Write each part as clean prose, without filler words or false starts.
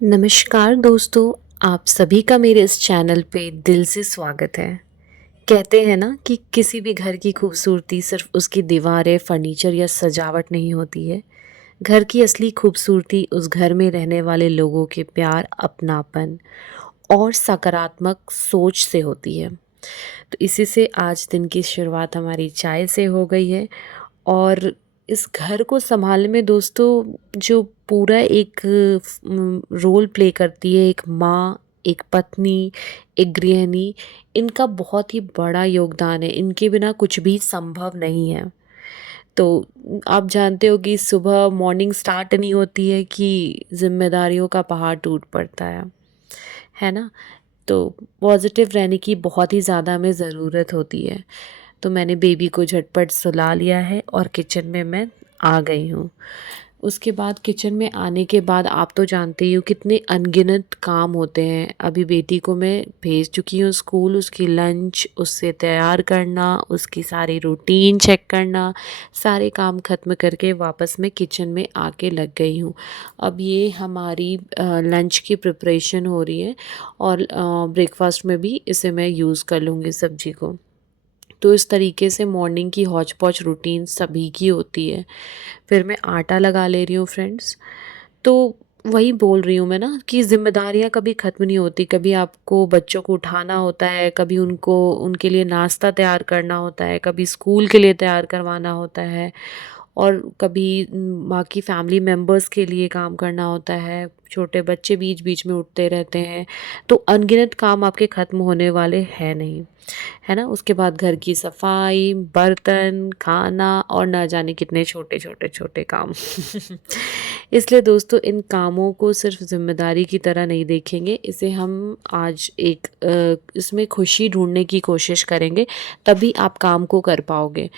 नमस्कार दोस्तों, आप सभी का मेरे इस चैनल पे दिल से स्वागत है। कहते हैं ना कि किसी भी घर की खूबसूरती सिर्फ उसकी दीवारें, फर्नीचर या सजावट नहीं होती है। घर की असली खूबसूरती उस घर में रहने वाले लोगों के प्यार, अपनापन और सकारात्मक सोच से होती है। तो इसी से आज दिन की शुरुआत हमारी चाय से हो गई है और इस घर को सँभालने में दोस्तों जो पूरा एक रोल प्ले करती है एक माँ, एक पत्नी, एक गृहिणी, इनका बहुत ही बड़ा योगदान है। इनके बिना कुछ भी संभव नहीं है। तो आप जानते हो कि सुबह मॉर्निंग स्टार्ट नहीं होती है कि ज़िम्मेदारियों का पहाड़ टूट पड़ता है ना? तो पॉज़िटिव रहने की बहुत ही ज़्यादा हमें ज़रूरत होती है। तो मैंने बेबी को झटपट सुला लिया है और किचन में मैं आ गई हूँ। उसके बाद किचन में आने के बाद आप तो जानते ही हो कितने अनगिनत काम होते हैं। अभी बेटी को मैं भेज चुकी हूँ स्कूल, उसकी लंच उससे तैयार करना, उसकी सारी रूटीन चेक करना, सारे काम ख़त्म करके वापस मैं किचन में आके लग गई हूँ। अब ये हमारी लंच की प्रिपरेशन हो रही है और ब्रेकफ़ास्ट में भी इसे मैं यूज़ कर लूँगी सब्ज़ी को। तो इस तरीके से मॉर्निंग की हौच-पौच रूटीन सभी की होती है। फिर मैं आटा लगा ले रही हूँ फ्रेंड्स। तो वही बोल रही हूँ मैं ना कि ज़िम्मेदारियाँ कभी ख़त्म नहीं होती। कभी आपको बच्चों को उठाना होता है, कभी उनको उनके लिए नाश्ता तैयार करना होता है, कभी स्कूल के लिए तैयार करवाना होता है और कभी बाकी फैमिली मेंबर्स के लिए काम करना होता है। छोटे बच्चे बीच-बीच में उठते रहते हैं। तो अनगिनत काम आपके ख़त्म होने वाले हैं नहीं। है ना? उसके बाद घर की सफाई, बर्तन, खाना और ना जाने कितने छोटे-छोटे काम। इसलिए दोस्तों इन कामों को सिर्फ़ ज़िम्मेदारी की तरह नहीं देखेंगे, इसे हम आज एक इसमें खुशी ढूँढने की कोशिश करेंगे, तभी आप काम को कर पाओगे।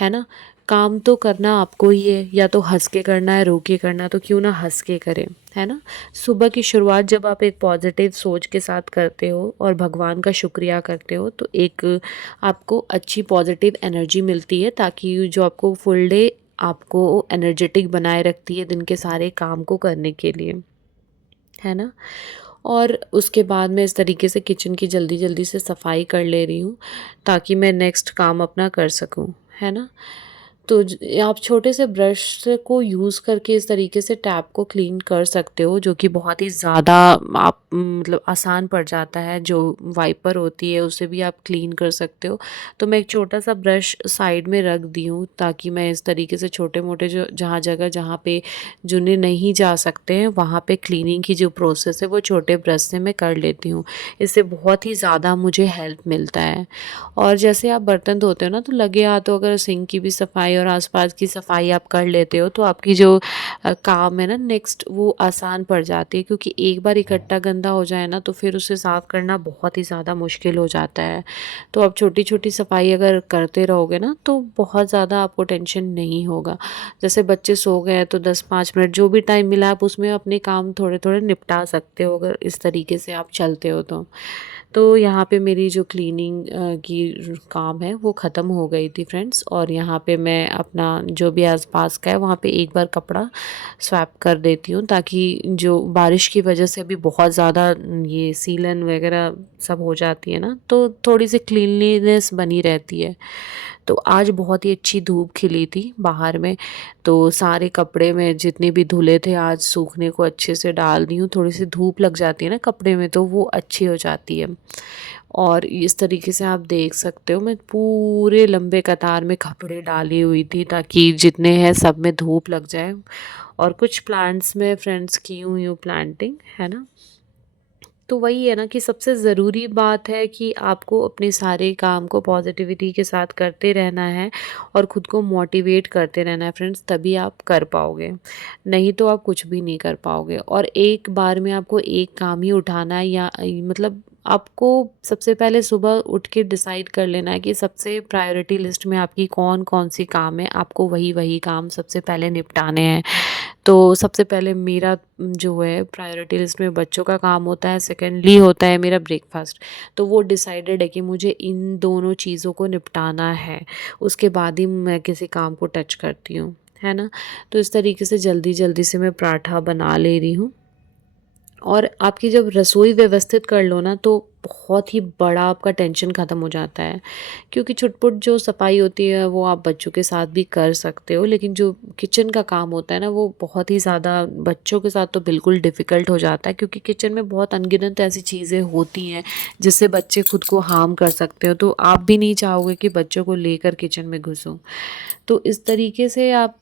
है ना? काम तो करना आपको ही है, या तो हँस के करना है, रो के करना है, तो क्यों ना हँस के करें। है ना? सुबह की शुरुआत जब आप एक पॉजिटिव सोच के साथ करते हो और भगवान का शुक्रिया करते हो तो एक आपको अच्छी पॉजिटिव एनर्जी मिलती है, ताकि जो आपको फुल डे आपको एनर्जेटिक बनाए रखती है दिन के सारे काम को करने के लिए। है ना? और उसके बाद मैं इस तरीके से किचन की जल्दी-जल्दी से सफाई कर ले रही हूँ ताकि मैं नेक्स्ट काम अपना कर सकूँ। है ना? तो आप छोटे से ब्रश से को यूज़ करके इस तरीके से टैप को क्लीन कर सकते हो, जो कि बहुत ही ज़्यादा आप मतलब आसान पड़ जाता है। जो वाइपर होती है उससे भी आप क्लीन कर सकते हो। तो मैं एक छोटा सा ब्रश साइड में रख दी हूँ ताकि मैं इस तरीके से छोटे मोटे जो जहाँ पे जुने नहीं जा सकते हैं वहाँ पे क्लीनिंग की जो प्रोसेस है वो छोटे ब्रश से मैं कर लेती हूँ। इससे बहुत ही ज़्यादा मुझे हेल्प मिलता है। और जैसे आप बर्तन धोते हो ना, तो लगे हाथों अगर सिंक की भी सफाई और आसपास की सफाई आप कर लेते हो तो आपकी जो काम है ना नेक्स्ट वो आसान पड़ जाती है, क्योंकि एक बार इकट्ठा गंदा हो जाए ना तो फिर उसे साफ़ करना बहुत ही ज़्यादा मुश्किल हो जाता है। तो आप छोटी-छोटी सफाई अगर करते रहोगे ना तो बहुत ज़्यादा आपको टेंशन नहीं होगा। जैसे बच्चे सो गए हैं तो 10-5 मिनट जो भी टाइम मिला आप उसमें अपने काम थोड़े-थोड़े निपटा सकते हो, अगर इस तरीके से आप चलते हो तो। तो यहाँ पे मेरी जो क्लीनिंग की काम है वो ख़त्म हो गई थी फ्रेंड्स, और यहाँ पे मैं अपना जो भी आसपास का है वहाँ पे एक बार कपड़ा स्वैप कर देती हूँ, ताकि जो बारिश की वजह से अभी बहुत ज़्यादा ये सीलन वगैरह सब हो जाती है ना, तो थोड़ी सी क्लीनलीनेस बनी रहती है। तो आज बहुत ही अच्छी धूप खिली थी बाहर में, तो सारे कपड़े मैं जितने भी धुले थे आज सूखने को अच्छे से डाल दी हूँ। थोड़ी सी धूप लग जाती है ना कपड़े में तो वो अच्छी हो जाती है। और इस तरीके से आप देख सकते हो मैं पूरे लंबे कतार में कपड़े डाली हुई थी ताकि जितने हैं सब में धूप लग जाए। और कुछ प्लांट्स में फ्रेंड्स की हुई हूँ प्लांटिंग, है ना? तो वही है ना कि सबसे ज़रूरी बात है कि आपको अपने सारे काम को पॉजिटिविटी के साथ करते रहना है और ख़ुद को मोटिवेट करते रहना है फ्रेंड्स, तभी आप कर पाओगे। नहीं तो आप कुछ भी नहीं कर पाओगे। और एक बार में आपको एक काम ही उठाना है, या मतलब आपको सबसे पहले सुबह उठ के डिसाइड कर लेना है कि सबसे प्रायोरिटी लिस्ट में आपकी कौन-कौन सी काम है, आपको वही-वही काम सबसे पहले निपटाने हैं। तो सबसे पहले मेरा जो है प्रायोरिटी लिस्ट में बच्चों का काम होता है, सेकंडली होता है मेरा ब्रेकफ़ास्ट। तो वो डिसाइडेड है कि मुझे इन दोनों चीज़ों को निपटाना है, उसके बाद ही मैं किसी काम को टच करती हूँ, है ना? तो इस तरीके से जल्दी-जल्दी से मैं पराठा बना ले रही हूँ। और आपकी जब रसोई व्यवस्थित कर लो ना तो बहुत ही बड़ा आपका टेंशन ख़त्म हो जाता है। क्योंकि छुट-पुट जो सफाई होती है वो आप बच्चों के साथ भी कर सकते हो, लेकिन जो किचन का काम होता है ना वो बहुत ही ज़्यादा बच्चों के साथ तो बिल्कुल डिफ़िकल्ट हो जाता है, क्योंकि किचन में बहुत अनगिनत ऐसी चीज़ें होती हैं जिससे बच्चे खुद को हार्म कर सकते हो। तो आप भी नहीं चाहोगे कि बच्चों को लेकर किचन में घुसो। तो इस तरीके से आप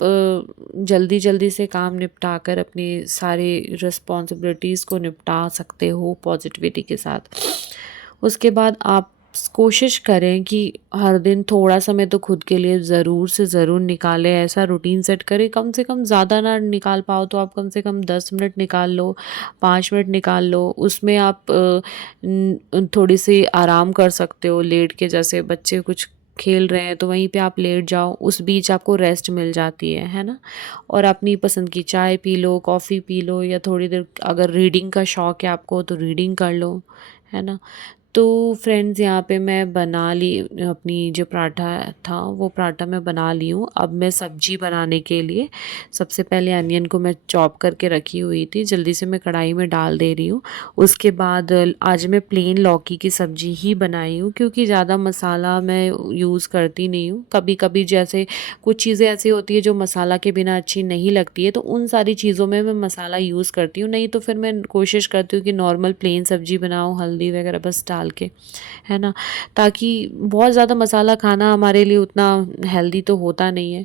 जल्दी-जल्दी से काम निपटा कर अपनी सारी रिस्पॉन्सिबिलिटीज़ को निपटा सकते हो पॉजिटिविटी के साथ। उसके बाद आप कोशिश करें कि हर दिन थोड़ा समय तो खुद के लिए ज़रूर से ज़रूर निकालें, ऐसा रूटीन सेट करें, कम से कम ज़्यादा ना निकाल पाओ तो आप कम से कम 10 मिनट निकाल लो, 5 मिनट निकाल लो। उसमें आप थोड़ी-सी आराम कर सकते हो लेट के, जैसे बच्चे कुछ खेल रहे हैं तो वहीं पे आप लेट जाओ, उस बीच आपको रेस्ट मिल जाती है ना? और अपनी पसंद की चाय P low, coffee P low, या थोड़ी देर अगर रीडिंग का शौक है आपको तो रीडिंग कर लो, है ना? तो फ्रेंड्स, यहाँ पे मैं बना ली अपनी जो पराठा था वो पराठा मैं बना ली हूँ। अब मैं सब्जी बनाने के लिए सबसे पहले अनियन को मैं चॉप करके रखी हुई थी, जल्दी से मैं कढ़ाई में डाल दे रही हूँ। उसके बाद आज मैं प्लेन लौकी की सब्जी ही बनाई हूँ, क्योंकि ज़्यादा मसाला मैं यूज़ करती नहीं हूँ। कभी कभी जैसे कुछ चीज़ें ऐसी होती है जो मसाला के बिना अच्छी नहीं लगती है, तो उन सारी चीज़ों में मैं मसाला यूज़ करती हूँ। नहीं तो फिर मैं कोशिश करती हूँ कि नॉर्मल प्लेन सब्जी बनाऊँ, हल्दी वगैरह बस डाल के, है ना? ताकि बहुत ज़्यादा मसाला खाना हमारे लिए उतना हेल्दी तो होता नहीं है।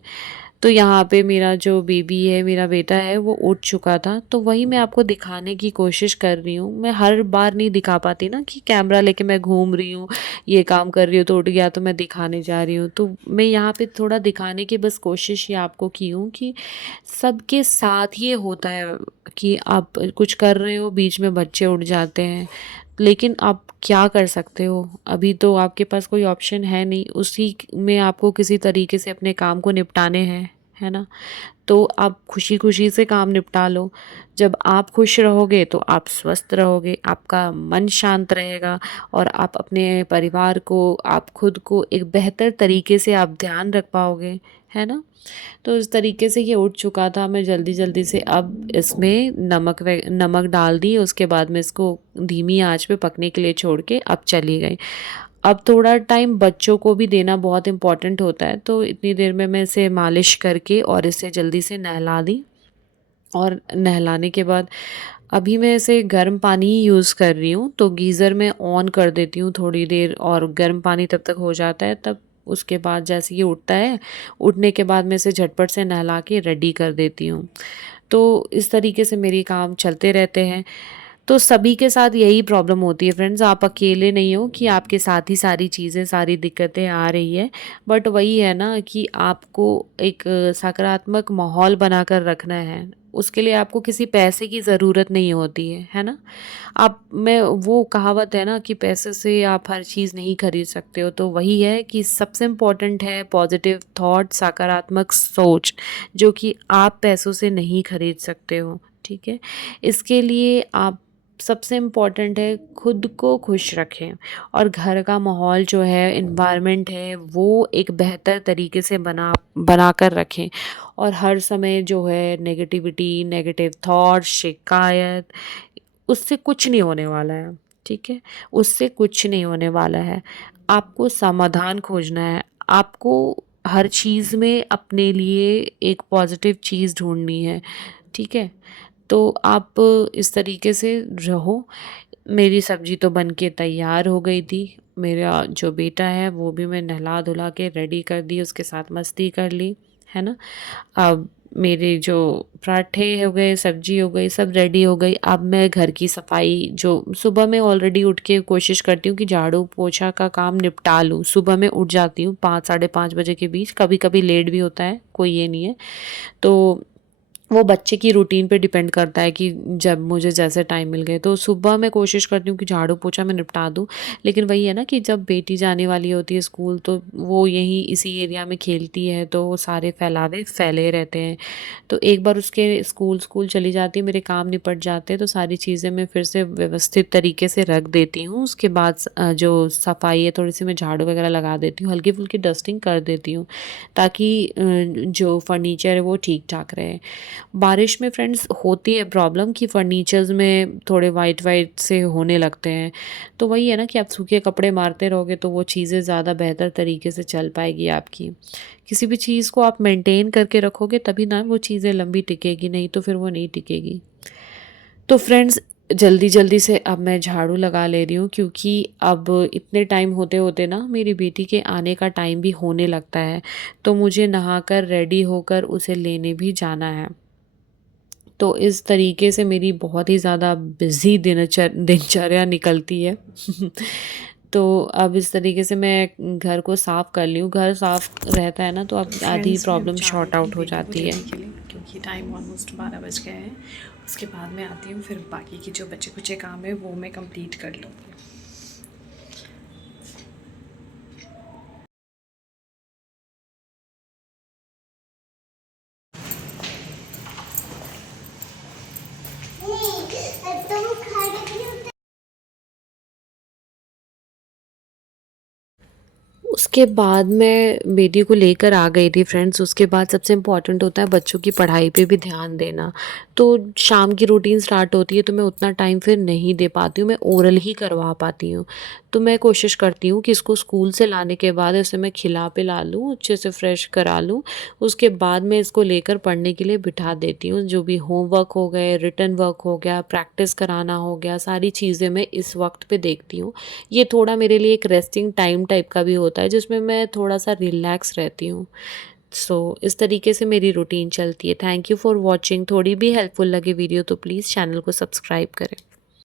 तो यहाँ पे मेरा जो बेबी है, मेरा बेटा है, वो उठ चुका था, तो वही मैं आपको दिखाने की कोशिश कर रही हूँ। मैं हर बार नहीं दिखा पाती ना कि कैमरा लेके मैं घूम रही हूँ, ये काम कर रही हूँ तो उठ गया तो मैं दिखाने जा रही हूँ। तो मैं यहाँ पे थोड़ा दिखाने की बस कोशिश ये आपको की हूँ कि सबके साथ ये होता है कि आप कुछ कर रहे हो, बीच में बच्चे उठ जाते हैं, लेकिन आप क्या कर सकते हो? अभी तो आपके पास कोई ऑप्शन है नहीं, उसी में आपको किसी तरीके से अपने काम को निपटाने हैं, है ना? तो आप खुशी-खुशी से काम निपटा लो। जब आप खुश रहोगे तो आप स्वस्थ रहोगे, आपका मन शांत रहेगा और आप अपने परिवार को, आप खुद को एक बेहतर तरीके से आप ध्यान रख पाओगे, है ना? तो इस तरीके से ये उठ चुका था, मैं जल्दी-जल्दी से अब इसमें नमक डाल दी, उसके बाद में इसको धीमी आँच पे पकने के लिए छोड़ के अब चली गई। अब थोड़ा टाइम बच्चों को भी देना बहुत इम्पोर्टेंट होता है, तो इतनी देर में मैं इसे मालिश करके और इसे जल्दी से नहला दी। और नहलाने के बाद अभी मैं इसे गर्म पानी ही यूज़ कर रही हूँ, तो गीज़र में ऑन कर देती हूँ थोड़ी देर, और गर्म पानी तब तक हो जाता है, तब उसके बाद जैसे ये उठता है, उठने के बाद मैं इसे झटपट से नहला के रेडी कर देती हूँ। तो इस तरीके से मेरे काम चलते रहते हैं। तो सभी के साथ यही प्रॉब्लम होती है फ्रेंड्स, आप अकेले नहीं हो कि आपके साथ ही सारी चीज़ें, सारी दिक्कतें आ रही है। बट वही है ना कि आपको एक सकारात्मक माहौल बनाकर रखना है। उसके लिए आपको किसी पैसे की ज़रूरत नहीं होती है ना? आप मैं वो कहावत है ना कि पैसे से आप हर चीज़ नहीं खरीद सकते हो, तो वही है कि सबसे इम्पोर्टेंट है पॉजिटिव थॉट, सकारात्मक सोच, जो कि आप पैसों से नहीं खरीद सकते हो, ठीक है? इसके लिए आप सबसे इम्पोर्टेंट है खुद को खुश रखें, और घर का माहौल जो है, एनवायरनमेंट है, वो एक बेहतर तरीके से बना कर रखें। और हर समय जो है नेगेटिविटी, नेगेटिव थॉट, शिकायत, उससे कुछ नहीं होने वाला है, ठीक है? उससे कुछ नहीं होने वाला है। आपको समाधान खोजना है, आपको हर चीज़ में अपने लिए एक पॉजिटिव चीज़ ढूँढनी है, ठीक है? तो आप इस तरीके से रहो। मेरी सब्ज़ी तो बन के तैयार हो गई थी। मेरा जो बेटा है वो भी मैं नहला-धुला के रेडी कर दी, उसके साथ मस्ती कर ली, है ना? अब मेरे जो पराठे हो गए, सब्ज़ी हो गई, सब रेडी हो गई। अब मैं घर की सफाई, जो सुबह मैं ऑलरेडी उठ के कोशिश करती हूँ कि झाड़ू-पोछा का काम निपटा लूँ। सुबह मैं उठ जाती हूँ 5 साढ़े 5 बजे के बीच, कभी-कभी लेट भी होता है, कोई ये नहीं है। तो वो बच्चे की रूटीन पे डिपेंड करता है कि जब मुझे जैसे टाइम मिल गए, तो सुबह मैं कोशिश करती हूँ कि झाड़ू पोछा मैं निपटा दूँ। लेकिन वही है ना कि जब बेटी जाने वाली होती है स्कूल, तो वो यहीं इसी एरिया में खेलती है, तो वो सारे फैलावे फैले रहते हैं। तो एक बार उसके स्कूल स्कूल चली जाती है, मेरे काम निपट जाते हैं, तो सारी चीज़ें मैं फिर से व्यवस्थित तरीके से रख देती हूँ। उसके बाद जो सफाई है, थोड़ी सी मैं झाड़ू वगैरह लगा देती हूँ, हल्की फुल्की डस्टिंग कर देती हूँ, ताकि जो फर्नीचर है वो ठीक ठाक रहे। बारिश में फ्रेंड्स होती है प्रॉब्लम कि फर्नीचर्स में थोड़े वाइट वाइट से होने लगते हैं। तो वही है ना कि आप सूखे कपड़े मारते रहोगे तो वो चीज़ें ज़्यादा बेहतर तरीके से चल पाएगी आपकी। किसी भी चीज़ को आप मेंटेन करके रखोगे तभी ना वो चीज़ें लंबी टिकेगी, नहीं तो फिर वो नहीं टिकेगी। तो फ्रेंड्स जल्दी-जल्दी से अब मैं झाड़ू लगा ले रही हूँ, क्योंकि अब इतने टाइम होते-होते ना मेरी बेटी के आने का टाइम भी होने लगता है। तो मुझे नहाकर रेडी होकर उसे लेने भी जाना है। तो इस तरीके से मेरी बहुत ही ज़्यादा बिज़ी दिनचर्या निकलती है। तो अब इस तरीके से मैं घर को साफ़ कर ली हूँ। घर साफ़ रहता है ना तो अब तो आधी फ्रेंड्स मैं अब प्रॉब्लम जा रही सॉर्ट थी आउट हो बेटी को जाती है। लेने के लिए, क्योंकि टाइम ऑलमोस्ट 12 बज गए हैं। उसके बाद मैं आती हूँ, फिर बाकी की जो बचे कुचे काम है वो मैं कंप्लीट कर लूँगी। उसके बाद मैं बेटी को लेकर आ गई थी फ्रेंड्स। उसके बाद सबसे इम्पोर्टेंट होता है बच्चों की पढ़ाई पे भी ध्यान देना। तो शाम की रूटीन स्टार्ट होती है तो मैं उतना टाइम फिर नहीं दे पाती हूँ, मैं ओरल ही करवा पाती हूँ। तो मैं कोशिश करती हूँ कि इसको स्कूल से लाने के बाद इसे मैं खिला-पिला लूँ, अच्छे से फ्रेश करा लूँ। उसके बाद मैं इसको लेकर पढ़ने के लिए बिठा देती हूँ। जो भी होमवर्क हो गए, रिटन वर्क हो गया, प्रैक्टिस कराना हो गया, सारी चीज़ें मैं इस वक़्त पे देखती हूँ। ये थोड़ा मेरे लिए एक रेस्टिंग टाइम टाइप का भी होता है जिसमें मैं थोड़ा-सा रिलैक्स रहती हूँ। इस तरीके से मेरी रूटीन चलती है। Thank you for watching. थोड़ी भी हेल्पफुल लगे वीडियो तो प्लीज़ चैनल को सब्सक्राइब करें।